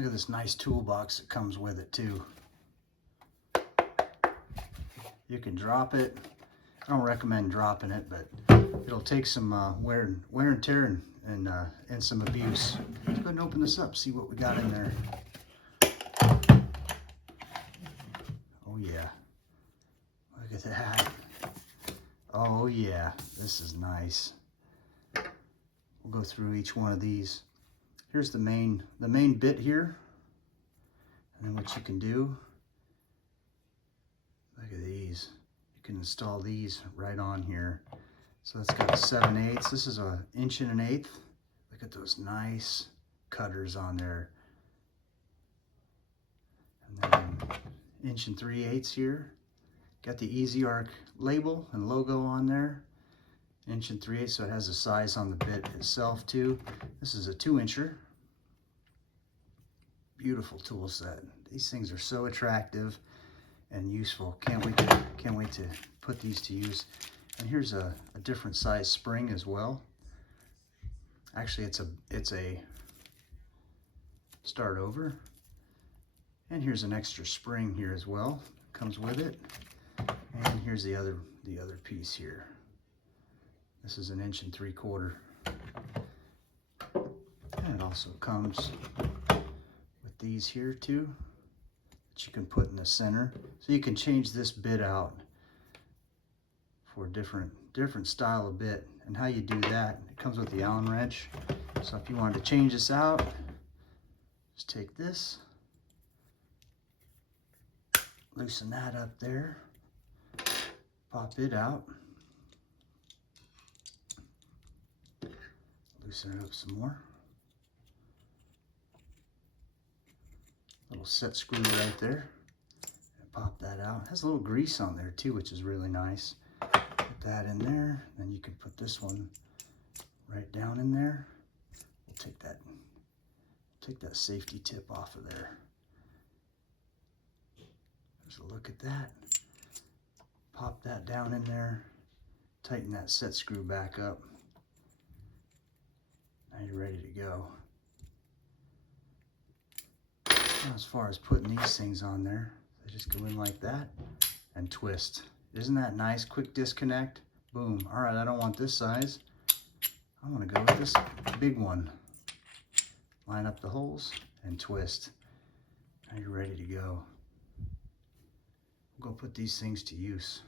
Look at this nice toolbox that comes with it too. You can drop it. I don't recommend dropping it, but it'll take some wear and tear and some abuse. Let's go ahead and open this up, see what we got in there. Oh yeah, look at that. Oh yeah, this is nice. We'll go through each one of these. Here's the main bit here, and then what you can do, look at these. You can install these right on here. So that's got a 7/8. This is an 1 1/8. Look at those nice cutters on there. And then 1 3/8 here. Got the EZARC label and logo on there. 1 3/8, so it has a size on the bit itself too. This is a 2-incher. Beautiful tool set. These things are so attractive and useful. Can't wait to put these to use. And here's a different size spring as well. Actually, it's a start over. And here's an extra spring here as well. Comes with it. And here's the other piece here. This is an 1 3/4. And it also comes with these here too, that you can put in the center. So you can change this bit out for a different style of bit. And how you do that, it comes with the Allen wrench. So if you wanted to change this out, just take this, loosen that up there, pop it out, loosen it up some more. Little set screw right there, and pop that out. It has a little grease on there too, which is really nice. Put that in there, then you can put this one right down in there. We'll take that safety tip off of there. There's a look at that. Pop that down in there, tighten that set screw back up. Now you're ready to go. Now as far as putting these things on there, they just go in like that and twist. Isn't that nice? Quick disconnect, boom. All right, I don't want this size. I want to go with this big one. Line up the holes and twist. Now you're ready to go. We'll go put these things to use.